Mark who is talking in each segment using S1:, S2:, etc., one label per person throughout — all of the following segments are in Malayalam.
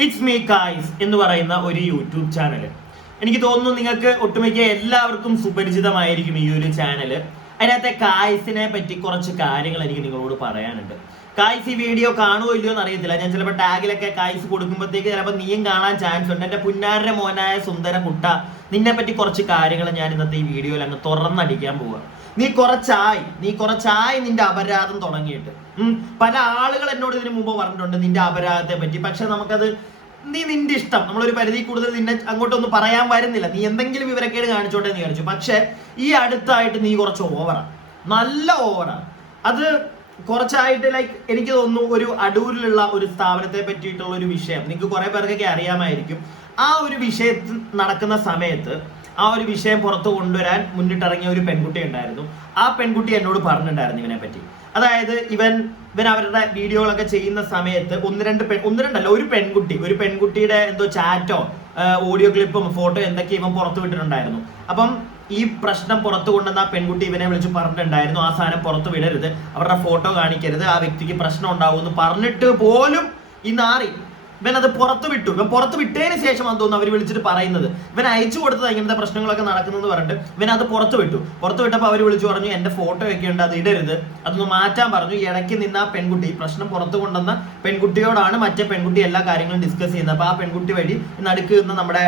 S1: ഇറ്റ്സ് മീ കായ്സ് എന്ന് പറയുന്ന ഒരു യൂട്യൂബ് ചാനൽ എനിക്ക് തോന്നുന്നു നിങ്ങൾക്ക് ഒട്ടുമിക്ക എല്ലാവർക്കും സുപരിചിതമായിരിക്കും ഈ ഒരു ചാനൽ അതിനകത്തെ കായ്സിനെ പറ്റി കുറച്ച് കാര്യങ്ങൾ എനിക്ക് നിങ്ങളോട് പറയാനുണ്ട്. കായ്സ് ഈ വീഡിയോ കാണുമോ ഇല്ലയോ എന്ന് അറിയത്തില്ല. ഞാൻ ചിലപ്പോൾ ടാഗിലൊക്കെ കായ്സ് കൊടുക്കുമ്പോഴത്തേക്ക് ചിലപ്പോൾ നീയും കാണാൻ ചാൻസ് ഉണ്ട്. എന്റെ പുന്നാരുടെ മോനായ സുന്ദര കുട്ട നിന്നെ പറ്റി കുറച്ച് കാര്യങ്ങൾ ഞാൻ ഇന്നത്തെ ഈ വീഡിയോയിൽ അങ്ങ് തുറന്നടിക്കാൻ പോവുക നീ കുറച്ചായി നീ കുറച്ചായി നിന്റെ അപരാധം തുടങ്ങിയിട്ട്. പല ആളുകൾ എന്നോട് ഇതിനു മുമ്പ് പറഞ്ഞിട്ടുണ്ട് നിന്റെ അപരാധത്തെ പറ്റി. പക്ഷെ നമുക്കത് നീ നിന്റെ ഇഷ്ടം. നമ്മളൊരു പരിധി കൂടുതൽ നിന്നെ അങ്ങോട്ടൊന്നും പറയാൻ വരുന്നില്ല. നീ എന്തെങ്കിലും വിവരക്കേട് കാണിച്ചോട്ടെ എന്ന് കാണിച്ചു പക്ഷെ ഈ അടുത്തായിട്ട് നീ കുറച്ച് ഓവറാണ് നല്ല ഓവറാണ് അത് കുറച്ചായിട്ട് ലൈക്ക് എനിക്ക് തോന്നുന്നു ഒരു അടൂരിലുള്ള ഒരു സ്ഥാപനത്തെ പറ്റിയിട്ടുള്ള ഒരു വിഷയം. നിങ്ങൾക്ക് കുറെ പേർക്കൊക്കെ അറിയാമായിരിക്കും. ആ ഒരു വിഷയത്തിൽ നടക്കുന്ന സമയത്ത് ആ ഒരു വിഷയം പുറത്തു കൊണ്ടുവരാൻ മുന്നിട്ടിറങ്ങിയ ഒരു പെൺകുട്ടി ഉണ്ടായിരുന്നു. ആ പെൺകുട്ടി എന്നോട് പറഞ്ഞിട്ടുണ്ടായിരുന്നു ഇവനെ പറ്റി. അതായത് ഇവൻ ഇവൻ അവരുടെ വീഡിയോകളൊക്കെ ചെയ്യുന്ന സമയത്ത് ഒന്ന് രണ്ട് പെൺ ഒന്ന് രണ്ടല്ല ഒരു പെൺകുട്ടി ഒരു പെൺകുട്ടിയുടെ എന്തോ ചാറ്റോ ഓഡിയോ ക്ലിപ്പും ഫോട്ടോ എന്തൊക്കെ ഇവൻ പുറത്തു വിട്ടിട്ടുണ്ടായിരുന്നു. അപ്പം ഈ പ്രശ്നം പുറത്തു കൊണ്ടുവന്ന ആ പെൺകുട്ടി ഇവനെ വിളിച്ച് പറഞ്ഞിട്ടുണ്ടായിരുന്നു ആ സാധനം പുറത്തു വിടരുത് അവരുടെ ഫോട്ടോ കാണിക്കരുത് ആ വ്യക്തിക്ക് പ്രശ്നം ഉണ്ടാവും എന്ന് പറഞ്ഞിട്ട് പോലും ഈ നാറി ഇവൻ അത് പുറത്ത് വിട്ടു. ഇവൻ പുറത്ത് വിട്ടതിന് ശേഷം തോന്നുന്നു അവർ വിളിച്ചിട്ട് പറയുന്നത്. ഇവൻ അയച്ചു കൊടുത്തത് ഇങ്ങനത്തെ പ്രശ്നങ്ങളൊക്കെ നടക്കുന്നത് പറഞ്ഞിട്ട് ഇവൻ അത് പുറത്ത് വിട്ടു. പുറത്ത് വിട്ടപ്പോൾ അവർ വിളിച്ചു പറഞ്ഞു എന്റെ ഫോട്ടോ ഒക്കെ ഉണ്ട് അത് ഇടരുത്. അതൊന്ന് മാറ്റാൻ പറഞ്ഞു. ഇടയ്ക്ക് നിന്ന് ആ പെൺകുട്ടി പ്രശ്നം പുറത്ത് കൊണ്ടുവന്ന പെൺകുട്ടിയോടാണ് മറ്റേ പെൺകുട്ടി എല്ലാ കാര്യങ്ങളും ഡിസ്കസ് ചെയ്യുന്നത്. അപ്പൊ ആ പെൺകുട്ടി വഴി നടുക്ക് നിന്ന് നമ്മുടെ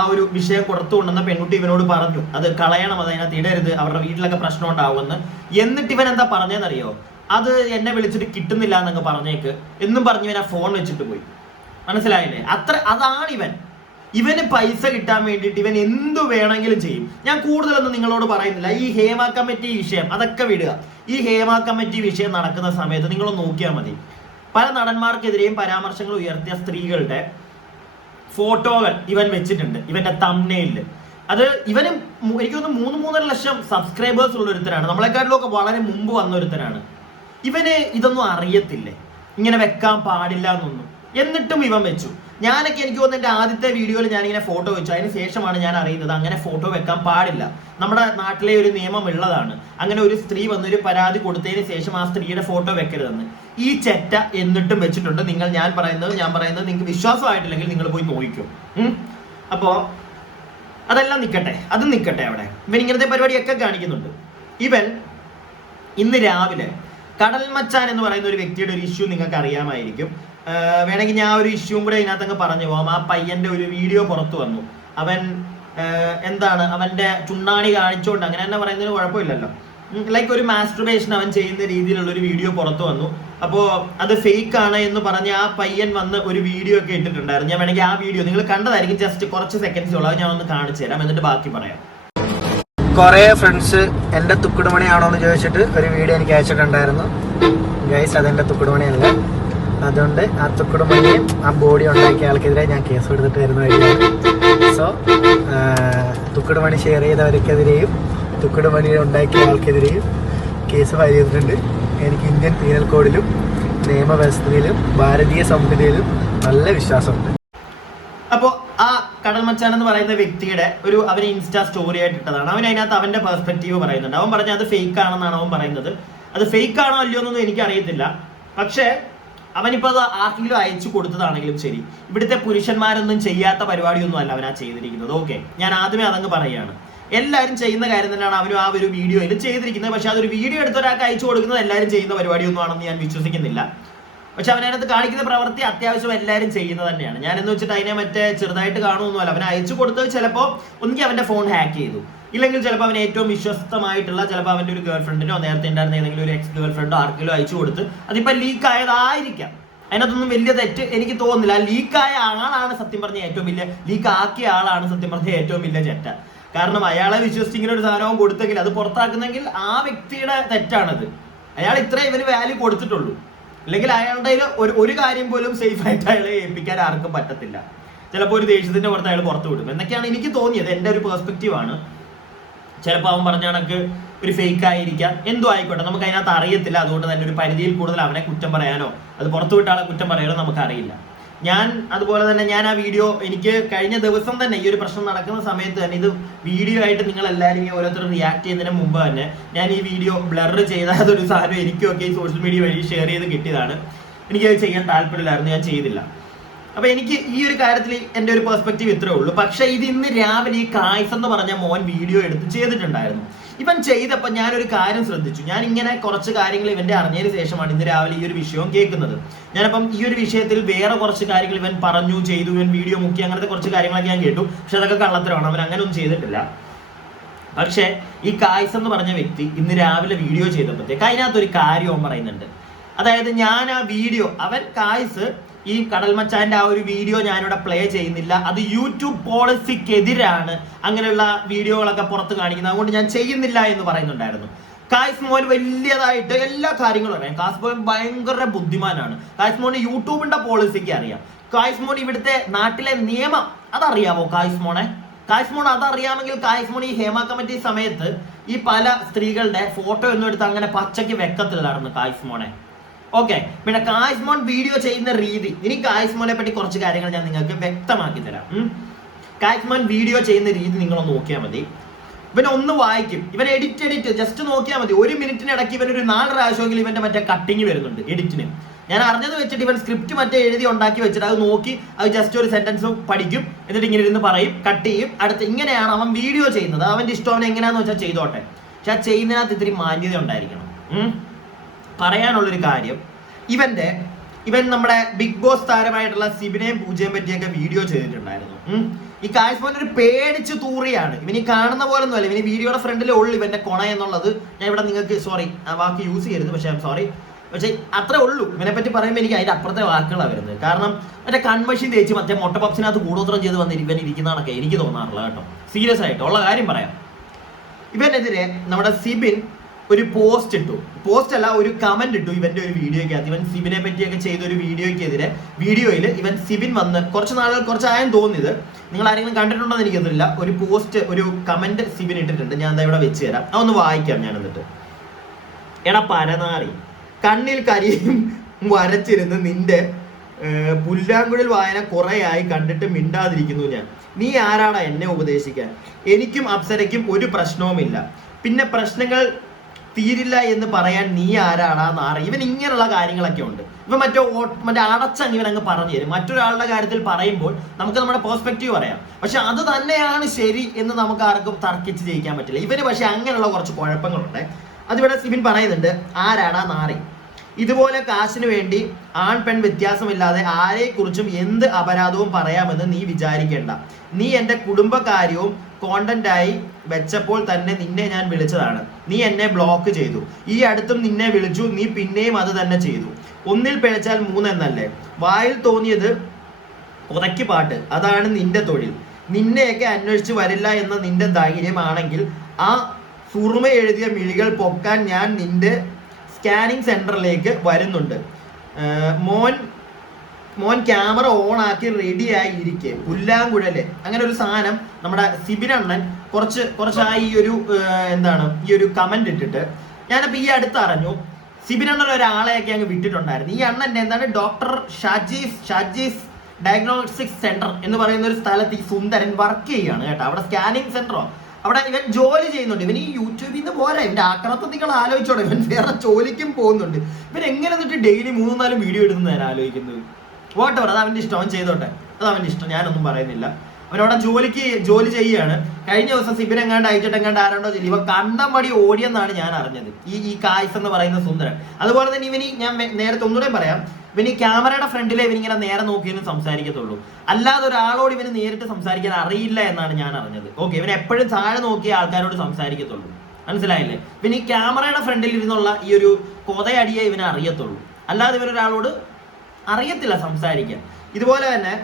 S1: ആ ഒരു വിഷയം പുറത്തു കൊണ്ടുവന്ന പെൺകുട്ടി ഇവനോട് പറഞ്ഞു. അത് കളയണം അത് അതിനകത്ത് ഇടരുത്. അവരുടെ വീട്ടിലൊക്കെ പ്രശ്നം ഉണ്ടാവുമെന്ന്. എന്നിട്ട് ഇവൻ എന്താ പറഞ്ഞതെന്നറിയോ? അത് എന്നെ വിളിച്ചിട്ട് കിട്ടുന്നില്ല എന്നൊക്കെ പറഞ്ഞേക്ക്. എന്നും പറഞ്ഞു ഇവൻ ആ ഫോൺ വെച്ചിട്ട് പോയി. മനസ്സിലായില്ലേ? അത്ര അതാണ് ഇവൻ. ഇവന് പൈസ കിട്ടാൻ വേണ്ടിയിട്ട് ഇവൻ എന്തു വേണമെങ്കിലും ചെയ്യും. ഞാൻ കൂടുതലൊന്നും നിങ്ങളോട് പറയുന്നില്ല. ഈ ഹേമ കമ്മിറ്റി വിഷയം അതൊക്കെ വിടുക. ഈ ഹേമ കമ്മിറ്റി വിഷയം നടക്കുന്ന സമയത്ത് നിങ്ങൾ നോക്കിയാൽ മതി. പല നടന്മാർക്കെതിരെയും പരാമർശങ്ങൾ ഉയർത്തിയ സ്ത്രീകളുടെ ഫോട്ടോകൾ ഇവൻ വെച്ചിട്ടുണ്ട്. ഇവന്റെ തമ്മനയിൽ അത് ഇവന് എനിക്ക് തോന്നുന്നു മൂന്ന് മൂന്നര ലക്ഷം സബ്സ്ക്രൈബേഴ്സ് ഉള്ള ഒരുത്തരാണ് നമ്മളെക്കാട്ടിലൊക്കെ വളരെ മുമ്പ് വന്ന ഒരുത്തരാണ് ഇവന് ഇതൊന്നും അറിയത്തില്ലേ? ഇങ്ങനെ വെക്കാൻ പാടില്ല എന്നൊന്നും. എന്നിട്ടും ഇവൻ വെച്ചു. ഞാനൊക്കെ എനിക്ക് തോന്നുന്നു എന്റെ ആദ്യത്തെ വീഡിയോയിൽ ഞാനിങ്ങനെ ഫോട്ടോ വെച്ചു. അതിന് ശേഷമാണ് ഞാൻ അറിയുന്നത് അങ്ങനെ ഫോട്ടോ വെക്കാൻ പാടില്ല. നമ്മുടെ നാട്ടിലെ ഒരു നിയമം ഉള്ളതാണ്. അങ്ങനെ ഒരു സ്ത്രീ വന്നൊരു പരാതി കൊടുത്തതിന് ശേഷം ആ സ്ത്രീയുടെ ഫോട്ടോ വെക്കരുതെന്ന്. ഈ ചെറ്റ എന്നിട്ടും വെച്ചിട്ടുണ്ട്. നിങ്ങൾ ഞാൻ പറയുന്നത് ഞാൻ പറയുന്നത് നിങ്ങൾക്ക് വിശ്വാസമായിട്ടില്ലെങ്കിൽ നിങ്ങൾ പോയി നോക്കിക്കും അപ്പോൾ അപ്പോ അതെല്ലാം നിൽക്കട്ടെ അത് നിൽക്കട്ടെ അവിടെ. ഇവൻ ഇങ്ങനത്തെ പരിപാടിയൊക്കെ കാണിക്കുന്നുണ്ട്. ഇവൻ ഇന്ന് രാവിലെ കടൽ മച്ചാൻ എന്ന് പറയുന്ന ഒരു വ്യക്തിയുടെ ഒരു ഇഷ്യൂ നിങ്ങൾക്ക് അറിയാമായിരിക്കും. വേണമെങ്കിൽ ഞാൻ ഒരു ഇഷ്യൂവും കൂടെ ഇതിനകത്ത് അങ്ങ് പറഞ്ഞു പോകാം. ആ പയ്യന്റെ ഒരു വീഡിയോ പുറത്തു വന്നു. അവൻ എന്താണ് അവന്റെ ചുണ്ണാണി കാണിച്ചുകൊണ്ട് അങ്ങനെ തന്നെ പറയുന്നതിന് കുഴപ്പമില്ലല്ലോ. ലൈക്ക് ഒരു മാസ്റ്റർബേഷൻ അവൻ ചെയ്യുന്ന രീതിയിലുള്ള ഒരു വീഡിയോ പുറത്തു വന്നു. അപ്പോ അത് ഫേക്ക് ആണ് എന്ന് പറഞ്ഞ് ആ പയ്യൻ വന്ന് ഒരു വീഡിയോ ഒക്കെ ഇട്ടിട്ടുണ്ടായിരുന്നു. ഞാൻ വേണമെങ്കിൽ ആ വീഡിയോ നിങ്ങൾ കണ്ടതായിരിക്കും. ജസ്റ്റ് കുറച്ച് സെക്കൻഡ്സ് ഉള്ളത് ഞാൻ ഒന്ന് കാണിച്ചു തരാം. എന്നിട്ട് ബാക്കി പറയാം.
S2: കുറെ ഫ്രണ്ട്സ് എന്റെ തുക്കുടുമണിയാണോ എന്ന് ചോദിച്ചിട്ട് ഒരു വീഡിയോ എനിക്ക് അയച്ചിട്ടുണ്ടായിരുന്നു. ഗൈസ് അതെന്റെ തുക്കുടുമണിയല്ല. അതുകൊണ്ട് ആ തുക്കുടുമണിയും ആ ബോഡി ഉണ്ടാക്കിയ ആൾക്കെതിരെ ഞാൻ കേസ് കൊടുത്തിട്ട് വരുന്ന വഴിയാണ്. സോ തുക്കുടുമണി ഷെയർ ചെയ്തവർക്കെതിരെയും തുക്കുടുമണി ഉണ്ടാക്കിയ ആൾക്കെതിരെയും കേസ് ഫയൽ ചെയ്തിട്ടുണ്ട്. എനിക്ക് ഇന്ത്യൻ പീനൽ കോഡിലും നിയമവ്യവസ്ഥയിലും ഭാരതീയ സംഹിതയിലും നല്ല വിശ്വാസമുണ്ട്.
S1: അപ്പോൾ ആ കടൽ മച്ചാൻ എന്ന് പറയുന്ന വ്യക്തിയുടെ ഒരു അവന് ഇൻസ്റ്റാ സ്റ്റോറി ആയിട്ട് ഇട്ടതാണ്. അവൻ അതിനകത്ത് അവന്റെ പെർസ്പെക്റ്റീവ് പറയുന്നുണ്ട്. അവൻ പറഞ്ഞ അത് ഫേക്ക് ആണെന്നാണ് അവൻ പറയുന്നത്. അത് ഫേക്ക് ആണോ അല്ലയോ എന്നൊന്നും എനിക്ക് അറിയത്തില്ല പക്ഷേ അവനിപ്പോ അത് ആർക്കെങ്കിലും അയച്ചു കൊടുത്തതാണെങ്കിലും ശരി. ഇവിടുത്തെ പുരുഷന്മാരൊന്നും ചെയ്യാത്ത പരിപാടിയൊന്നും അല്ല അവനാ ചെയ്തിരിക്കുന്നത്. ഓക്കെ ഞാൻ ആദ്യമേ അതങ്ങ് പറയുകയാണ്. എല്ലാവരും ചെയ്യുന്ന കാര്യം തന്നെയാണ് അവനും ആ ഒരു വീഡിയോയിൽ ചെയ്തിരിക്കുന്നത്. പക്ഷെ അതൊരു വീഡിയോ എടുത്ത ഒരാൾക്ക് അയച്ചു കൊടുക്കുന്നത് എല്ലാവരും ചെയ്യുന്ന പരിപാടിയൊന്നും ആണെന്ന് ഞാൻ വിശ്വസിക്കുന്നില്ല. പക്ഷെ അവനകത്ത് കാണിക്കുന്ന പ്രവൃത്തി അത്യാവശ്യം എല്ലാവരും ചെയ്യുന്നത് തന്നെയാണ്. ഞാൻ എന്ന് വെച്ചിട്ട് അതിനെ മറ്റേ ചെറുതായിട്ട് കാണുമൊന്നുമല്ല അവനെ അയച്ചു കൊടുത്തത് ചിലപ്പോൾ ഒന്നുകിൽ അവന്റെ ഫോൺ ഹാക്ക് ചെയ്തു. ഇല്ലെങ്കിൽ ചിലപ്പോൾ അവൻ ഏറ്റവും വിശ്വസ്തമായിട്ടുള്ള ചിലപ്പോൾ അവന്റെ ഒരു ഗേൾ ഫ്രണ്ടിനോ നേരത്തെ ഉണ്ടായിരുന്ന ഏതെങ്കിലും ഒരു എക്സ് ഗേൾ ഫ്രണ്ടോ ആർക്കെങ്കിലും അയച്ചു കൊടുത്ത് അതിപ്പോൾ ലീക്ക് ആയതായിരിക്കാം അതിനകത്തൊന്നും വലിയ തെറ്റ് എനിക്ക് തോന്നുന്നില്ല. ലീക്കായ ആളാണ് സത്യം പറഞ്ഞ ഏറ്റവും വലിയ ലീക്ക് ആക്കിയ ആളാണ് സത്യം പറഞ്ഞ ഏറ്റവും വലിയ ചെറ്റ കാരണം അയാളെ വിശ്വസിച്ചിങ്ങനെ ഒരു സാധനവും കൊടുത്തെങ്കിൽ അത് പുറത്താക്കുന്നെങ്കിൽ ആ വ്യക്തിയുടെ തെറ്റാണത്. അയാൾ ഇത്രേ ഇവന് വാല്യൂ കൊടുത്തിട്ടുള്ളൂ. അല്ലെങ്കിൽ അയാളുടെ ഒരു ഒരു കാര്യം പോലും സേഫ് ആയിട്ട് അയാളെ ഏൽപ്പിക്കാൻ ആർക്കും പറ്റത്തില്ല. ചിലപ്പോൾ ഒരു ദേഷ്യത്തിന്റെ പുറത്ത് അയാൾ പുറത്തു വിടും. എന്നൊക്കെയാണ് എനിക്ക് തോന്നിയത്. എന്റെ ഒരു പെർസ്പെക്റ്റീവ് ആണ്. ചിലപ്പോൾ അവൻ പറഞ്ഞ കണക്ക് ഒരു ഫേക്ക് ആയിരിക്കാം. എന്തോ ആയിക്കോട്ടെ നമുക്ക് അതിനകത്ത് അറിയത്തില്ല. അതുകൊണ്ട് തന്നെ ഒരു പരിധിയിൽ കൂടുതൽ അവനെ കുറ്റം പറയാനോ അത് പുറത്തു വിട്ട ആളെ കുറ്റം പറയാനോ നമുക്ക് അറിയില്ല. ഞാൻ അതുപോലെ തന്നെ ഞാൻ ആ വീഡിയോ എനിക്ക് കഴിഞ്ഞ ദിവസം തന്നെ ഈ ഒരു പ്രശ്നം നടക്കുന്ന സമയത്ത് തന്നെ ഇത് വീഡിയോ ആയിട്ട് നിങ്ങൾ എല്ലാവരും ഓരോരുത്തർ റിയാക്ട് ചെയ്യുന്നതിന് മുമ്പ് തന്നെ ഞാൻ ഈ വീഡിയോ ബ്ലർ ചെയ്ത അതൊരു സാധനം എനിക്കൊക്കെ ഈ സോഷ്യൽ മീഡിയ വഴി ഷെയർ ചെയ്ത് കിട്ടിയതാണ്. എനിക്ക് അത് ചെയ്യാൻ താല്പര്യമില്ലായിരുന്നു ഞാൻ ചെയ്തില്ല. അപ്പൊ എനിക്ക് ഈ ഒരു കാര്യത്തിൽ എന്റെ ഒരു പെർസ്പെക്റ്റീവ് ഇത്രേ ഉള്ളൂ. പക്ഷെ ഇത് ഇന്ന് രാവിലെ ഈ കായ്സ് എന്ന് പറഞ്ഞ മോൻ വീഡിയോ എടുത്ത് ചെയ്തിട്ടുണ്ടായിരുന്നു. ഇവൻ ചെയ്തപ്പോ ഞാനൊരു കാര്യം ശ്രദ്ധിച്ചു. ഞാൻ ഇങ്ങനെ കുറച്ച് കാര്യങ്ങൾ ഇവന്റെ അറിഞ്ഞതിന് ശേഷമാണ് ഇന്ന് രാവിലെ ഈ ഒരു വിഷയവും കേൾക്കുന്നത്. ഞാനപ്പം ഈ ഒരു വിഷയത്തിൽ വേറെ കുറച്ച് കാര്യങ്ങൾ ഇവൻ പറഞ്ഞു ചെയ്തു ഇവൻ വീഡിയോ മുക്കി അങ്ങനത്തെ കുറച്ച് കാര്യങ്ങളൊക്കെ ഞാൻ കേട്ടു. പക്ഷെ അതൊക്കെ കള്ളത്തരമാണ്. അവൻ അങ്ങനെ ഒന്നും ചെയ്തിട്ടില്ല. പക്ഷേ ഈ കായ്സ് എന്ന് പറഞ്ഞ വ്യക്തി ഇന്ന് രാവിലെ വീഡിയോ ചെയ്തപ്പോഴത്തേക്ക് അതിനകത്തൊരു കാര്യം പറയുന്നുണ്ട്. അതായത് ഞാൻ ആ വീഡിയോ അവൻ കായ്സ് ഈ കടൽ മച്ചാന്റെ ആ ഒരു വീഡിയോ ഞാനിവിടെ പ്ലേ ചെയ്യുന്നില്ല. അത് യൂട്യൂബ് പോളിസിക്കെതിരാണ് അങ്ങനെയുള്ള വീഡിയോകളൊക്കെ പുറത്ത് കാണിക്കുന്നത്. അതുകൊണ്ട് ഞാൻ ചെയ്യുന്നില്ല എന്ന് പറയുന്നുണ്ടായിരുന്നു. കായ്സ് മോൻ വലിയതായിട്ട് എല്ലാ കാര്യങ്ങളും അറിയാം. കാസ് മോൻ ഭയങ്കര ബുദ്ധിമാനാണ്. കായ്സ് മോന് യൂട്യൂബിന്റെ പോളിസിക്ക് അറിയാം. കായ്സ് മോൻ ഇവിടുത്തെ നാട്ടിലെ നിയമം അതറിയാമോ കായ്സ് മോണെ കായ്സ് മോൺ അതറിയാമെങ്കിൽ കായ്സ് മോൺ ഈ ഹേമ കമ്മിറ്റി സമയത്ത് ഈ പല സ്ത്രീകളുടെ ഫോട്ടോ ഒന്നും എടുത്ത് അങ്ങനെ പച്ചയ്ക്ക് വെക്കത്തില്ലായിരുന്നു കായ്സ്മോനെ ഓക്കെ പിന്നെ കായ്സ്മോൺ വീഡിയോ ചെയ്യുന്ന രീതി. ഇനി കായ്സ്മോനെ പറ്റി കുറച്ച് കാര്യങ്ങൾ ഞാൻ നിങ്ങൾക്ക് വ്യക്തമാക്കി തരാം. കായ്സ്മോൻ വീഡിയോ ചെയ്യുന്ന രീതി നിങ്ങളൊന്ന് നോക്കിയാൽ മതി. ഇവൻ ഒന്ന് വായിക്കും. ഇവൻ എഡിറ്റ് എഡിറ്റ് ജസ്റ്റ് നോക്കിയാൽ മതി. ഒരു മിനിറ്റിനിടയ്ക്ക് ഇവൻ ഒരു നാല് പ്രാവശ്യമെങ്കിലും ഇവന്റെ മറ്റേ കട്ടിങ് വരുന്നുണ്ട് എഡിറ്റിന് ഞാൻ അറിഞ്ഞത് വെച്ചിട്ട് ഇവൻ സ്ക്രിപ്റ്റ് മറ്റേ എഴുതി ഉണ്ടാക്കി വെച്ചിട്ട് അത് നോക്കി അത് ജസ്റ്റ് ഒരു സെന്റൻസ് പഠിക്കും. എന്നിട്ട് ഇങ്ങനെ ഇരുന്ന് പറയും കട്ട് ചെയ്യും. അടുത്ത് ഇങ്ങനെയാണ് അവൻ വീഡിയോ ചെയ്യുന്നത്. അവന്റെ ഇഷ്ടം അവൻ എങ്ങനെയാന്ന് വെച്ചാൽ ചെയ്തോട്ടെ. പക്ഷെ ആ ചെയ്യുന്നതിനകത്ത് ഇത്തിരി മാന്യത ഉണ്ടായിരിക്കണം. പറയാനുള്ളൊരു കാര്യം. ഇവന്റെ ഇവൻ നമ്മുടെ ബിഗ് ബോസ് താരമായിട്ടുള്ള സിബിനെയും പൂജയും പറ്റിയൊക്കെ വീഡിയോ ചെയ്തിട്ടുണ്ടായിരുന്നു. ഈ കാശ്മോൻ ഒരു പേടിച്ച് തൂറിയാണ്. ഇവൻ ഈ കാണുന്ന പോലെ ഒന്നുമല്ല ഇവന് വീഡിയോയുടെ ഫ്രണ്ടിൽ ഉള്ളു ഇവന്റെ കൊണ എന്നുള്ളത്. ഞാൻ ഇവിടെ നിങ്ങൾക്ക് സോറി ആ വാക്ക് യൂസ് ചെയ്യരുത് പക്ഷേ സോറി പക്ഷേ അത്ര ഉള്ളൂ. ഇവനെ പറ്റി പറയുമ്പോൾ എനിക്ക് അതിന്റെ അപ്പുറത്തെ വാക്കുകളാണ് വരുന്നത്. കാരണം മറ്റേ കൺവെഷൻ തേച്ച് മറ്റേ മൊട്ട പപ്സിനകത്ത് കൂടോത്രം ചെയ്ത് വന്ന് ഇവൻ ഇരിക്കുന്നതാണൊക്കെ എനിക്ക് തോന്നാറുള്ളത് കേട്ടോ. സീരിയസ് ആയിട്ട് ഉള്ള കാര്യം പറയാം. ഇവനെതിരെ നമ്മുടെ സിബിൻ ഒരു പോസ്റ്റ് ഇട്ടു. പോസ്റ്റ് അല്ല ഒരു കമന്റ് ഇട്ടു ഇവന്റെ ഒരു വീഡിയോയ്ക്കകത്ത്. ഇവൻ സിബിനെ പറ്റിയൊക്കെ ചെയ്ത ഒരു വീഡിയോയ്ക്കെതിരെ വീഡിയോയിൽ ഇവൻ സിബിൻ വന്ന് കുറച്ച് നാളുകൾ കുറച്ചായും തോന്നിയത് നിങ്ങൾ ആരെങ്കിലും കണ്ടിട്ടുണ്ടോ എന്ന് എനിക്കറിയില്ല. ഒരു പോസ്റ്റ് ഒരു കമന്റ് സിബിൻ ഇട്ടിട്ടുണ്ട്. ഞാൻ എന്താ ഇവിടെ വെച്ച് തരാം. അതൊന്ന് വായിക്കാം ഞാൻ എന്നിട്ട്. എടാ പരനാറി കണ്ണിൽ കരിയും വരച്ചിരുന്ന് നിന്റെ പുല്ലാങ്കുഴൽ വായന കുറേയായി കണ്ടിട്ട് മിണ്ടാതിരിക്കുന്നു ഞാൻ. നീ ആരാടാ എന്നെ ഉപദേശിക്കാൻ? എനിക്കും അപ്സരയ്ക്കും ഒരു പ്രശ്നവുമില്ല. പിന്നെ പ്രശ്നങ്ങൾ തീരില്ല എന്ന് പറയാൻ നീ ആരാടാ അറിയ. ഇവൻ ഇങ്ങനെയുള്ള കാര്യങ്ങളൊക്കെ ഉണ്ട്. ഇവ മറ്റോ മറ്റേ അടച്ചങ്ങ് ഇവൻ അങ്ങ് പറഞ്ഞു തരും. മറ്റൊരാളുടെ കാര്യത്തിൽ പറയുമ്പോൾ നമുക്ക് നമ്മുടെ പേഴ്സ്പെക്റ്റീവ് പറയാം. പക്ഷെ അത് തന്നെയാണ് ശരി എന്ന് നമുക്ക് ആർക്കും തർക്കിച്ച് ജയിക്കാൻ പറ്റില്ല. ഇവന് പക്ഷെ അങ്ങനെയുള്ള കുറച്ച് കുഴപ്പങ്ങളുണ്ട്. അതിവിടെ സിബിൻ പറയുന്നുണ്ട് ആരാടാ നാറി ഇതുപോലെ കാശിന് വേണ്ടി ആൺ പെൺ വ്യത്യാസമില്ലാതെ ആരെക്കുറിച്ചും എന്ത് അപരാധവും പറയാമെന്ന് നീ വിചാരിക്കേണ്ട. നീ എന്റെ കുടുംബകാര്യവും കോണ്ടന്റായി വെച്ചപ്പോൾ തന്നെ നിന്നെ ഞാൻ വിളിച്ചതാണ്. നീ എന്നെ ബ്ലോക്ക് ചെയ്തു. ഈ അടുത്തും നിന്നെ വിളിച്ചു. നീ പിന്നെയും അത് തന്നെ ചെയ്തു. ഒന്നിൽ പിഴച്ചാൽ മൂന്നെന്നല്ലേ? വായിൽ തോന്നിയത് ഉറക്കി പാട്ട്. അതാണ് നിന്റെ തൊഴിൽ. നിന്നെയൊക്കെ അന്വേഷിച്ച് വരില്ല എന്ന നിന്റെ ധൈര്യമാണെങ്കിൽ ആ സുറുമ എഴുതിയ മിഴികൾ പൊക്കാൻ ഞാൻ നിന്റെ സ്കാനിങ് സെന്ററിലേക്ക് വരുന്നുണ്ട്. മോൻ മോൻ ക്യാമറ ഓൺ ആക്കി റെഡിയായി ഇരിക്കെ പുല്ലാങ്കുഴൽ. അങ്ങനെ ഒരു സാധനം നമ്മുടെ സിബിനണ്ണൻ കുറച്ച് കുറച്ചായി ഈ ഒരു എന്താണ് ഈ ഒരു കമന്റ് ഇട്ടിട്ട് ഞാനപ്പോ ഈ അടുത്ത് അറിഞ്ഞു. സിബിനണ്ണൻ ഒരാളെയൊക്കെ അങ്ങ് വിട്ടിട്ടുണ്ടായിരുന്നു. ഈ അണ്ണൻ എന്താണ്? Doctor Shaji's Shaji's diagnostics centre എന്ന് പറയുന്ന ഒരു സ്ഥലത്ത് ഈ സുന്ദരൻ വർക്ക് ചെയ്യുകയാണ് കേട്ടോ. അവിടെ സ്കാനിങ് സെന്ററോ അവിടെ ഇവൻ ജോലി ചെയ്യുന്നുണ്ട്. ഇവൻ ഈ യൂട്യൂബിൽ നിന്ന് പോരാ. ഇവന്റെ ആക്രമത്തെ നിങ്ങൾ ആലോചിച്ചോടെ ഇവൻ വേറെ ജോലിക്കും പോകുന്നുണ്ട്. ഇവൻ എങ്ങനെ എന്നിട്ട് ഡെയിലി മൂന്നും നാലും വീഡിയോ ഞാൻ വോട്ടെവർ അത് അവന്റെ ഇഷ്ടം. അവൻ ചെയ്തോട്ടെ. അത് അവന്റെ ഇഷ്ടം. ഞാനൊന്നും പറയുന്നില്ല. അവനവിടെ ജോലിക്ക് ജോലി ചെയ്യുകയാണ്. കഴിഞ്ഞ ദിവസം സിബിൻ എങ്ങാണ്ട് അയച്ചിട്ട് എങ്ങാണ്ട് ആരാണ്ടോ ചെല്ലി ഇവ കണ്ടം പടി ഓടിയെന്നാണ് ഞാൻ അറിഞ്ഞത്. ഈ ഈ കായ്സ് എന്ന് പറയുന്ന സുന്ദരൻ. അതുപോലെ തന്നെ ഇവനി ഞാൻ നേരത്തെ ഒന്നുകൂടെ പറയാം. ഇവന് ക്യാമറയുടെ ഫ്രണ്ടിലെ ഇവനിങ്ങനെ നേരെ നോക്കിയെന്ന് സംസാരിക്കത്തുള്ളൂ. അല്ലാതെ ഒരാളോട് ഇവന് നേരിട്ട് സംസാരിക്കാൻ അറിയില്ല എന്നാണ് ഞാൻ അറിഞ്ഞത്. ഓക്കെ ഇവൻ എപ്പോഴും താഴെ നോക്കിയ ആൾക്കാരോട് സംസാരിക്കത്തുള്ളൂ. മനസ്സിലായില്ലേ? പിന്നെ ഈ ക്യാമറയുടെ ഫ്രണ്ടിൽ ഇരുന്നുള്ള ഈ ഒരു കൊതയടിയെ ഇവനെ അറിയത്തുള്ളൂ. അല്ലാതെ ഇവനൊരാളോട് അറിയത്തില്ല സംസാരിക്കാൻ. ഇതുപോലെ തന്നെ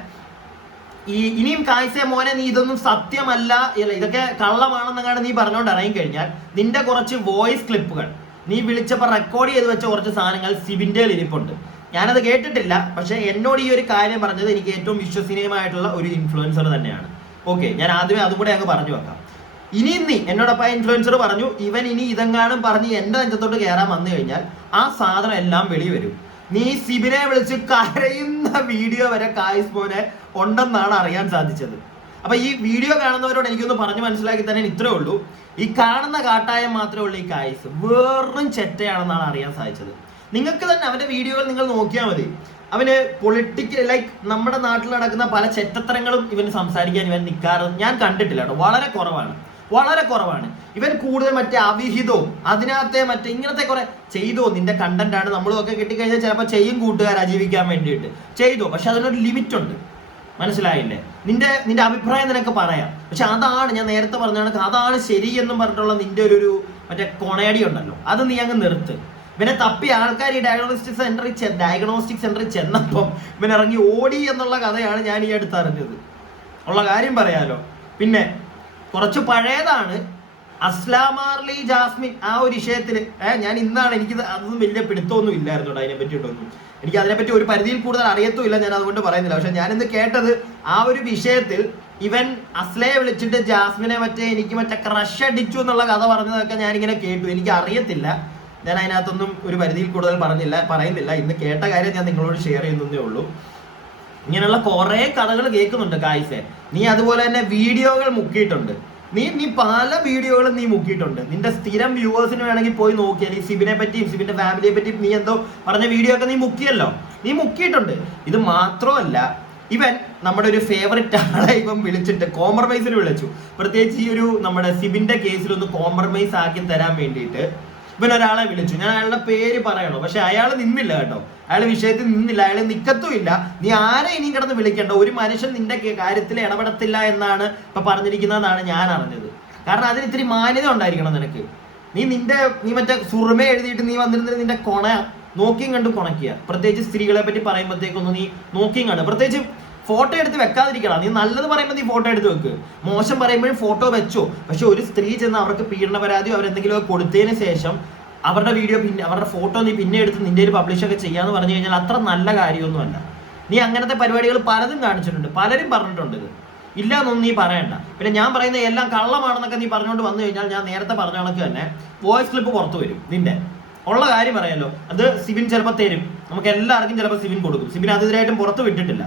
S1: ഈ ഇനിയും കാഴ്ച മോനെ നീ ഇതൊന്നും സത്യമല്ല ഇതൊക്കെ കള്ളമാണെന്നങ്ങാണ്ട് നീ പറഞ്ഞുകൊണ്ട് ഇറങ്ങി കഴിഞ്ഞാൽ നിന്റെ കുറച്ച് വോയിസ് ക്ലിപ്പുകൾ. നീ വിളിച്ചപ്പോൾ റെക്കോർഡ് ചെയ്ത് വെച്ച കുറച്ച് സാധനങ്ങൾ സിബിന്റെ ഇരിപ്പുണ്ട്. ഞാനത് കേട്ടിട്ടില്ല പക്ഷേ എന്നോട് ഈ ഒരു കാര്യം പറഞ്ഞത് എനിക്ക് ഏറ്റവും വിശ്വസനീയമായിട്ടുള്ള ഒരു ഇൻഫ്ലുവൻസർ തന്നെയാണ്. ഓക്കെ ഞാൻ ആദ്യമേ അതും കൂടെ അങ്ങ് പറഞ്ഞു വെക്കാം. ഇനി നീ എന്നോടൊപ്പം ഇൻഫ്ലുവൻസർ പറഞ്ഞു ഇവൻ ഇനി ഇതെങ്ങാനും പറഞ്ഞ് എന്റെ നെഞ്ചത്തോട്ട് കയറാൻ വന്നു കഴിഞ്ഞാൽ ആ സാധനം എല്ലാം വെളി വരും. നീ സിബിനെ വിളിച്ച് കരയുന്ന വീഡിയോ വരെ കായ്സ് പോലെ ഉണ്ടെന്നാണ് അറിയാൻ സാധിച്ചത്. അപ്പൊ ഈ വീഡിയോ കാണുന്നവരോട് എനിക്കൊന്ന് പറഞ്ഞു മനസ്സിലാക്കി തന്നെ ഇത്രേ ഉള്ളൂ. ഈ കാണുന്ന കാട്ടായം മാത്രമേ ഉള്ളൂ ഈ കായ്സ് വെറും ചെറ്റയാണെന്നാണ് അറിയാൻ സാധിച്ചത്. നിങ്ങൾക്ക് തന്നെ അവന്റെ വീഡിയോകൾ നിങ്ങൾ നോക്കിയാൽ മതി. അവന് പൊളിറ്റിക്കൽ ലൈക്ക് നമ്മുടെ നാട്ടിൽ നടക്കുന്ന പല ചെറ്റത്തരങ്ങളും ഇവന് സംസാരിക്കാൻ ഇവൻ നിൽക്കാറ് ഞാൻ കണ്ടിട്ടില്ല കേട്ടോ. വളരെ കുറവാണ്. വളരെ കുറവാണ്. ഇവൻ കൂടുതൽ മറ്റേ അവിഹിതവും അതിനകത്തെ മറ്റേ ഇങ്ങനത്തെ കുറെ ചെയ്തോ? നിന്റെ കണ്ടന്റ് ആണ് നമ്മളൊക്കെ കിട്ടിക്കഴിഞ്ഞാൽ ചിലപ്പോൾ ചെയ്യും കൂട്ടുകാർ ജീവിക്കാൻ വേണ്ടിയിട്ട്. ചെയ്തോ പക്ഷെ അതിനൊരു ലിമിറ്റ് ഉണ്ട്. മനസ്സിലായില്ലേ? നിന്റെ നിന്റെ അഭിപ്രായം നിനക്ക് പറയാം. പക്ഷെ അതാണ് ഞാൻ നേരത്തെ പറഞ്ഞ കണക്ക് അതാണ് ശരി എന്നും പറഞ്ഞിട്ടുള്ള നിന്റെ ഒരു ഒരു മറ്റേ കൊണയടി ഉണ്ടല്ലോ. അത് നീ അങ്ങ് നിർത്ത്. ഇവനെ തപ്പി ആൾക്കാർ ഈ ഡയഗ്നോസ്റ്റിക് സെന്ററിൽ ഡയഗ്നോസ്റ്റിക് സെന്ററിൽ ചെന്നപ്പം ഇവൻ ഇറങ്ങി ഓടി എന്നുള്ള കഥയാണ് ഞാൻ ഈ അടുത്ത് അറിഞ്ഞത്. ഉള്ള കാര്യം പറയാലോ. പിന്നെ കുറച്ച് പഴയതാണ്. അസ്ലാമാർലി ജാസ്മിൻ ആ ഒരു വിഷയത്തിൽ ഞാൻ ഇന്നാണ് എനിക്ക് അതൊന്നും വലിയ പിടുത്തമൊന്നും ഇല്ലായിരുന്നു അതിനെ പറ്റിയിട്ടൊന്നും എനിക്ക് അതിനെപ്പറ്റി ഒരു പരിധിയിൽ കൂടുതൽ അറിയത്തുമില്ല ഞാൻ അതുകൊണ്ട് പറയുന്നില്ല. പക്ഷെ ഞാനിന്ന് കേട്ടത് ആ ഒരു വിഷയത്തിൽ ഇവൻ അസ്ലയെ വിളിച്ചിട്ട് ജാസ്മിനെ മറ്റേ എനിക്ക് മറ്റേ ക്രഷ് അടിച്ചു എന്നുള്ള കഥ പറഞ്ഞതൊക്കെ ഞാനിങ്ങനെ കേട്ടു. എനിക്ക് അറിയത്തില്ല. ഞാൻ അതിനകത്തൊന്നും ഒരു പരിധിയിൽ കൂടുതൽ പറഞ്ഞില്ല പറയുന്നില്ല. ഇന്ന് കേട്ട കാര്യം ഞാൻ നിങ്ങളോട് ഷെയർ ചെയ്യുന്നതേ ഉള്ളൂ. ഇങ്ങനെയുള്ള കുറെ കഥകൾ കേൾക്കുന്നുണ്ട് കായ്സെ നീ അതുപോലെ തന്നെ വീഡിയോകൾ മുക്കിയിട്ടുണ്ട്. നീ നീ പല വീഡിയോകളും നീ മുക്കിയിട്ടുണ്ട്. നിന്റെ സ്ഥിരം വ്യൂവേഴ്സിന് വേണമെങ്കിൽ പോയി നോക്കിയാൽ ഈ സിബിനെ പറ്റിയും സിബിന്റെ ഫാമിലിയെ പറ്റിയും നീ എന്തോ പറഞ്ഞ വീഡിയോ ഒക്കെ നീ മുക്കിയല്ലോ. നീ മുക്കിയിട്ടുണ്ട്. ഇത് മാത്രമല്ല ഇവൻ നമ്മുടെ ഒരു ഫേവററ്റ് ആളെ ഇവൻ വിളിച്ചിട്ട് കോംപ്രമൈസിന് വിളിച്ചു. പ്രത്യേകിച്ച് ഈ ഒരു നമ്മുടെ സിബിന്റെ കേസിൽ ഒന്ന് കോംപ്രമൈസ് ആക്കി തരാൻ വേണ്ടിയിട്ട് ഇവൻ ഒരാളെ വിളിച്ചു. ഞാൻ അയാളുടെ പേര് പറയണോ പക്ഷെ അയാൾ നിന്നില്ല കേട്ടോ. അയാൾ വിഷയത്തിൽ നിന്നില്ല. അയാൾ നിക്കത്തുമില്ല. നീ ആരെ ഇനിയും കിടന്ന് വിളിക്കണ്ട? ഒരു മനുഷ്യൻ നിന്റെ കാര്യത്തിൽ ഇടപെടത്തില്ല എന്നാണ് ഇപ്പൊ പറഞ്ഞിരിക്കുന്നതെന്നാണ് ഞാൻ അറിഞ്ഞത്. കാരണം അതിന് ഇത്തിരി മാന്യത ഉണ്ടായിരിക്കണം നിനക്ക്. നീ നിന്റെ നീ മറ്റേ സുറുമ എഴുതിയിട്ട് നീ വന്നിരുന്നത് നിന്റെ കൊണ നോക്കിയും കണ്ടും കൊണക്കിയ പ്രത്യേകിച്ച് സ്ത്രീകളെ പറ്റി പറയുമ്പോഴത്തേക്കൊന്നും നീ നോക്കിയും കണ്ട്. പ്രത്യേകിച്ച് ഫോട്ടോ എടുത്ത് വെക്കാതിരിക്കണം. നീ നല്ലത് പറയുമ്പോൾ നീ ഫോട്ടോ എടുത്ത് വെക്ക്. മോശം പറയുമ്പോഴും ഫോട്ടോ വെച്ചോ. പക്ഷെ ഒരു സ്ത്രീ ചെന്ന് അവർക്ക് പീഡന പരാതിയോ അവരെന്തെങ്കിലും കൊടുത്തതിന് ശേഷം അവരുടെ വീഡിയോ പിന്നെ അവരുടെ ഫോട്ടോ നീ പിന്നെ എടുത്ത് നിന്റെ ഒരു പബ്ലിഷ് ഒക്കെ ചെയ്യാന്ന് പറഞ്ഞു കഴിഞ്ഞാൽ അത്ര നല്ല കാര്യമൊന്നുമല്ല. നീ അങ്ങനത്തെ പരിപാടികൾ പലതും കാണിച്ചിട്ടുണ്ട്. പലരും പറഞ്ഞിട്ടുണ്ട് ഇല്ല എന്നൊന്നും നീ പറയണ്ട. പിന്നെ ഞാൻ പറയുന്ന എല്ലാം കള്ളമാണെന്നൊക്കെ നീ പറഞ്ഞുകൊണ്ട് വന്നു കഴിഞ്ഞാൽ ഞാൻ നേരത്തെ പറഞ്ഞ കണക്ക് തന്നെ വോയിസ് ക്ലിപ്പ് പുറത്തു വരും നിന്റെ. ഉള്ള കാര്യം പറയാലോ അത് സിബിൻ ചിലപ്പോൾ തരും. നമുക്ക് എല്ലാവർക്കും ചിലപ്പോൾ സിബിൻ കൊടുക്കും. സിബിൻ അതിനായിട്ടും പുറത്ത് വിട്ടിട്ടില്ല.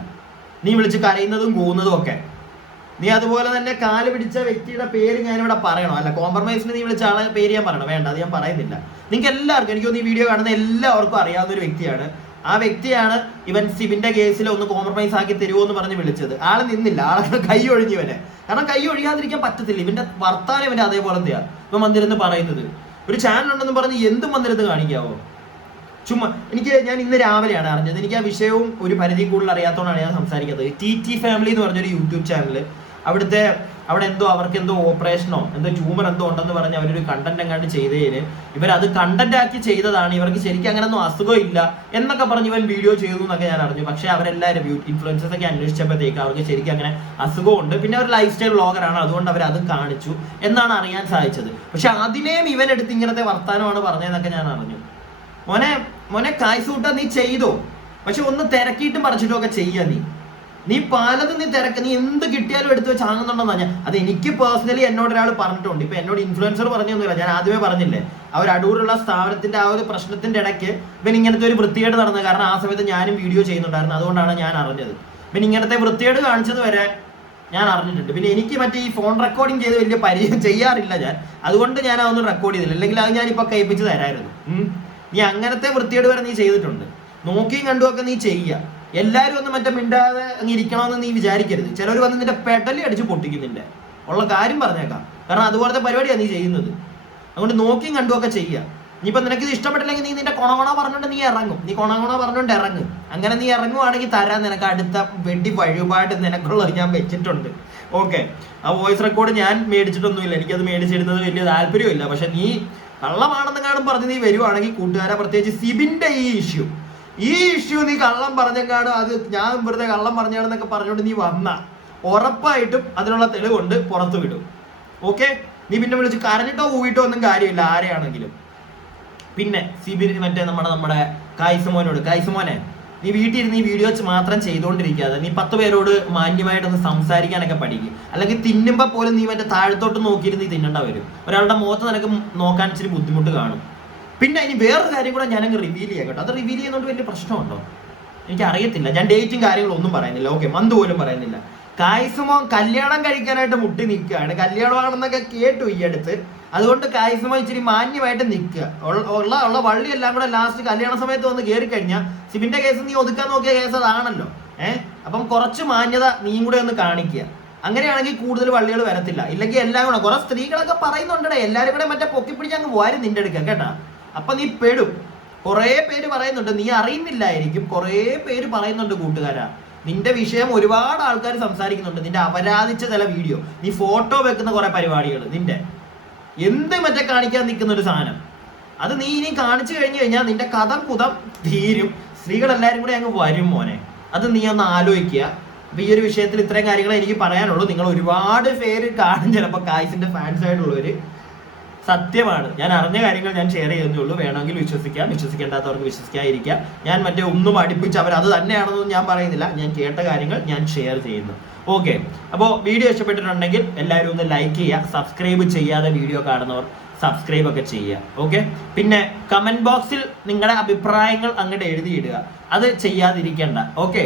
S1: നീ വിളിച്ച് കരയുന്നതും കൂവുന്നതും ഒക്കെ. നീ അതുപോലെ തന്നെ കാൽ പിടിച്ച വ്യക്തിയുടെ പേര് ഞാനിവിടെ പറയണോ? അല്ല കോംപ്രമൈസിന് നീ വിളിച്ച ആളെ പേര് ഞാൻ പറയണം? വേണ്ട അത് ഞാൻ പറയുന്നില്ല. നിങ്ങൾക്ക് എല്ലാവർക്കും എനിക്ക് ഈ വീഡിയോ കാണുന്ന എല്ലാവർക്കും അറിയാവുന്ന ഒരു വ്യക്തിയാണ്. ആ വ്യക്തിയാണ് ഇവൻ സിബിന്റെ കേസിൽ ഒന്ന് കോംപ്രമൈസ് ആക്കി തരുമോ എന്ന് പറഞ്ഞ് വിളിച്ചത്. ആൾ നിന്നില്ല ആളെ കൈ ഒഴിഞ്ഞവനെ. കാരണം കൈ ഒഴിയാതിരിക്കാൻ പറ്റത്തില്ല. ഇവന്റെ വർത്താനം ഇവന്റെ അതേപോലെ എന്തെയാ ഇവൻ വന്നിരുന്ന് പറയുന്നത്. ഒരു ചാനൽ ഉണ്ടെന്ന് പറഞ്ഞ് എന്തും വന്നിരുന്ന് കാണിക്കാവോ? ചുമ്മാ എനിക്ക് ഞാൻ ഇന്ന് രാവിലെയാണ് അറിഞ്ഞത്. എനിക്ക് ആ വിഷയവും ഒരു പരിധി കൂടുതൽ അറിയാത്തതുകൊണ്ടാണ് ഞാൻ സംസാരിക്കുന്നത് ടി ടി ഫാമിലി എന്ന് പറഞ്ഞൊരു യൂട്യൂബ് ചാനൽ അവിടുത്തെ അവിടെ എന്തോ അവർക്ക് എന്തോ ഓപ്പറേഷനോ എന്തോ ട്യൂമർ എന്തോ ഉണ്ടെന്ന് പറഞ്ഞ് അവരൊരു കണ്ടന്റ് എങ്ങാണ്ട് ചെയ്തതിന് ഇവർ അത് കണ്ടന്റ് ആക്കി ചെയ്തതാണ്. ഇവർക്ക് ശരിക്കും അങ്ങനൊന്നും അസുഖം ഇല്ല എന്നൊക്കെ പറഞ്ഞ് ഇവൻ വീഡിയോ ചെയ്തു എന്നൊക്കെ ഞാൻ അറിഞ്ഞു. പക്ഷെ അവരെല്ലാവരും ഇൻഫ്ലുവൻസേഴ്സ് ഒക്കെ അന്വേഷിച്ചപ്പോഴത്തേക്ക് അവർക്ക് ശരിക്കും അങ്ങനെ അസുഖം ഉണ്ട് പിന്നെ അവർ ലൈഫ് സ്റ്റൈൽ വ്ളോഗറാണ് അതുകൊണ്ട് അവർ അത് കാണിച്ചു എന്നാണ് അറിയാൻ സാധിച്ചത്. പക്ഷെ അതിനെയും ഇവൻ എടുത്ത് ഇങ്ങനത്തെ വർത്തമാനമാണ് പറഞ്ഞതെന്നൊക്കെ ഞാൻ അറിഞ്ഞു. മോനെ മോനെ കായ്സൂട്ട നീ ചെയ്തോ? പക്ഷെ ഒന്ന് തിരക്കിയിട്ടും പറിച്ചിട്ടും ഒക്കെ ചെയ്യാ നീ. നീ പലതും നീ തിരക്ക് നീ എന്ത് കിട്ടിയാലും എടുത്ത് വെച്ച് ആകുന്നുണ്ടെന്ന് ഞാൻ അത് എനിക്ക് പേഴ്സണലി എന്നോട് ഒരാൾ പറഞ്ഞിട്ടുണ്ട്. ഇപ്പൊ എന്നോട് ഇൻഫ്ലുവൻസർ പറഞ്ഞൊന്നുമില്ല ഞാൻ ആദ്യമേ പറഞ്ഞില്ലേ? അവർ അടൂരുള്ള സ്ഥാപനത്തിന്റെ ആ ഒരു പ്രശ്നത്തിന്റെ ഇടയ്ക്ക് പിന്നെ ഇങ്ങനത്തെ ഒരു വൃത്തികേട് നടന്നത് കാരണം ആ സമയത്ത് ഞാനും വീഡിയോ ചെയ്യുന്നുണ്ടായിരുന്നു. അതുകൊണ്ടാണ് ഞാൻ അറിഞ്ഞത്. പിന്നെ ഇങ്ങനത്തെ വൃത്തികേട് കാണിച്ചത് വരെ ഞാൻ അറിഞ്ഞിട്ടുണ്ട്. പിന്നെ എനിക്ക് മറ്റേ ഈ ഫോൺ റെക്കോർഡിങ് ചെയ്ത് വലിയ പരിചയം ചെയ്യാറില്ല ഞാൻ. അതുകൊണ്ട് ഞാൻ അതൊന്നും റെക്കോർഡ് ചെയ്തില്ല. അല്ലെങ്കിൽ അത് ഞാനിപ്പോ കൈപ്പിച്ച് തരായിരുന്നു. നീ അങ്ങനത്തെ വൃത്തിയോട് വരെ നീ ചെയ്തിട്ടുണ്ട്. നോക്കിയും കണ്ടുമൊക്കെ നീ ചെയ്യുക. എല്ലാവരും ഒന്നും മറ്റേ മിണ്ടാതെ അങ്ങ് ഇരിക്കണമെന്ന് നീ വിചാരിക്കരുത്. ചിലർ വന്ന് നിന്റെ പെടലി അടിച്ച് പൊട്ടിക്കുന്നുണ്ട്. ഉള്ള കാര്യം പറഞ്ഞേക്കാം. കാരണം അതുപോലത്തെ പരിപാടിയാണ് നീ ചെയ്യുന്നത്. അതുകൊണ്ട് നോക്കിയും കണ്ടുമൊക്കെ ചെയ്യുക. ഇനിയിപ്പോൾ നിനക്ക് ഇത് ഇഷ്ടപ്പെട്ടില്ലെങ്കിൽ നീ നിന്റെ കൊണകൊണ പറഞ്ഞുകൊണ്ട് നീ ഇറങ്ങും. നീ കൊണകൊണ പറഞ്ഞുകൊണ്ട് ഇറങ്ങും. അങ്ങനെ നീ ഇറങ്ങുവാണെങ്കിൽ തരാൻ നിനക്ക് അടുത്ത വെടി വഴിപാട് നിനക്കുള്ളത് ഞാൻ വെച്ചിട്ടുണ്ട്. ഓക്കെ ആ വോയിസ് റെക്കോർഡ് ഞാൻ മേടിച്ചിട്ടൊന്നുമില്ല. എനിക്കത് മേടിച്ചിടുന്നത് വലിയ താല്പര്യമില്ല പക്ഷെ നീ കള്ളമാണെന്ന് കാണും പറഞ്ഞ് നീ വരുവാണെങ്കിൽ കൂട്ടുകാരെ പ്രത്യേകിച്ച് സിബിന്റെ ഈ ഇഷ്യൂ ഈ ഇഷ്യൂ നീ കള്ളം പറഞ്ഞെങ്കാണ് അത് ഞാൻ വെറുതെ കള്ളം പറഞ്ഞാണെന്നൊക്കെ പറഞ്ഞുകൊണ്ട് നീ വന്ന ഉറപ്പായിട്ടും അതിനുള്ള തെളിവുണ്ട് പുറത്തു വിടും ഓക്കെ നീ പിന്നെ വിളിച്ച് കരഞ്ഞിട്ടോ കൂവിട്ടോ ഒന്നും കാര്യമില്ല ആരെയാണെങ്കിലും. പിന്നെ സിബിൻ മറ്റേ നമ്മുടെ നമ്മുടെ കായ്സമോനോട് കായ്സുമോനെ. നീ വീട്ടിൽ ഇരുന്ന് ഈ വീഡിയോസ് മാത്രം ചെയ്തുകൊണ്ടിരിക്കാതെ നീ പത്ത് പേരോട് മാന്യമായിട്ടൊന്ന് സംസാരിക്കാനൊക്കെ പഠിക്കും. അല്ലെങ്കിൽ തിന്നുമ്പോൾ പോലും നീ മറ്റേ താഴത്തോട്ട് നോക്കിയിരുന്ന് നീ തിന്നേണ്ട വരും. ഒരാളുടെ മുഖത്ത് നിനക്ക് നോക്കാൻ ഇച്ചിരി ബുദ്ധിമുട്ട് കാണും. പിന്നെ ഇനി വേറൊരു കാര്യം കൂടെ ഞാനങ്ങ് റിവീൽ ചെയ്യാം കേട്ടോ. അത് റിവീൽ ചെയ്യുന്നതുകൊണ്ട് വലിയ പ്രശ്നമുണ്ടോ? എനിക്ക് അറിയത്തില്ല ഞാൻ ഡേറ്റും കാര്യങ്ങളും ഒന്നും പറയുന്നില്ല. ഓക്കെ മന്ത് പോലും പറയുന്നില്ല. കായ്സുമോ കല്യാണം കഴിക്കാനായിട്ട് മുട്ടി നിൽക്കുകയാണ്. കല്യാണമാണെന്നൊക്കെ കേട്ടു ഈ അടുത്ത്. അതുകൊണ്ട് കായികമായി ഇച്ചിരി മാന്യമായിട്ട് നിൽക്കുക. ഉള്ള ഉള്ള വള്ളി എല്ലാം കൂടെ ലാസ്റ്റ് കല്യാണ സമയത്ത് വന്ന് കയറി കഴിഞ്ഞാൽ സിബിന്റെ കേസ് നീ ഒതുക്കാൻ നോക്കിയ കേസ് അതാണല്ലോ. ഏഹ് അപ്പം കുറച്ച് മാന്യത നീയും കൂടെ ഒന്ന് കാണിക്കുക. അങ്ങനെയാണെങ്കിൽ കൂടുതൽ വള്ളികൾ വരത്തില്ല. ഇല്ലെങ്കിൽ എല്ലാം കൂടെ കുറെ സ്ത്രീകളൊക്കെ പറയുന്നുണ്ടേ എല്ലാവരും കൂടെ മറ്റേ പൊക്കി പിടിച്ച് അങ്ങ് വാരി നിന്റെ അടുക്ക കേട്ടാ? അപ്പൊ നീ പെടും. കുറേ പേര് പറയുന്നുണ്ട് നീ അറിയുന്നില്ലായിരിക്കും. കുറേ പേര് പറയുന്നുണ്ട് കൂട്ടുകാരാ. നിന്റെ വിഷയം ഒരുപാട് ആൾക്കാർ സംസാരിക്കുന്നുണ്ട്. നിന്റെ അപരാധിച്ച ചില വീഡിയോ നീ ഫോട്ടോ വെക്കുന്ന കുറെ പരിപാടികൾ നിന്റെ. എന്ത് മറ്റേ കാണിക്കാൻ നിൽക്കുന്ന ഒരു സാധനം? അത് നീ ഇനി കാണിച്ചു കഴിഞ്ഞു കഴിഞ്ഞാൽ നിന്റെ കഥം കുതം തീരും. സ്ത്രീകളെല്ലാരും കൂടെ അങ്ങ് വരും മോനെ. അത് നീ ഒന്ന് ആലോചിക്കുക. അപ്പൊ ഈ ഒരു വിഷയത്തിൽ ഇത്രയും കാര്യങ്ങളെ എനിക്ക് പറയാനുള്ളൂ. നിങ്ങൾ ഒരുപാട് പേര് കാണും ചിലപ്പോൾ കായ്സിന്റെ ഫാൻസ് ആയിട്ടുള്ളവര്. സത്യമാണ്. ഞാൻ അറിഞ്ഞ കാര്യങ്ങൾ ഞാൻ ഷെയർ ചെയ്യുന്നേ ഉള്ളൂ വേണമെങ്കിൽ വിശ്വസിക്കാം. വിശ്വസിക്കേണ്ടാത്തവർക്ക് വിശ്വസിക്കാതിരിക്കാം. ഞാൻ മറ്റേ ഒന്നും അടുപ്പിച്ച് അവർ അത് തന്നെയാണെന്നൊന്നും ഞാൻ പറയുന്നില്ല. ഞാൻ കേട്ട കാര്യങ്ങൾ ഞാൻ ഷെയർ ചെയ്യുന്നു. ഓക്കെ. അപ്പോൾ വീഡിയോ ഇഷ്ടപ്പെട്ടിട്ടുണ്ടെങ്കിൽ എല്ലാവരും ഒന്ന് ലൈക്ക് ചെയ്യുക സബ്സ്ക്രൈബ് ചെയ്യാതെ വീഡിയോ കാണുന്നവർ സബ്സ്ക്രൈബ് ഒക്കെ ചെയ്യുക. ഓക്കെ? പിന്നെ കമന്റ് ബോക്സിൽ നിങ്ങളുടെ അഭിപ്രായങ്ങൾ അങ്ങോട്ട് എഴുതിയിടുക. അത് ചെയ്യാതിരിക്കേണ്ട. ഓക്കെ?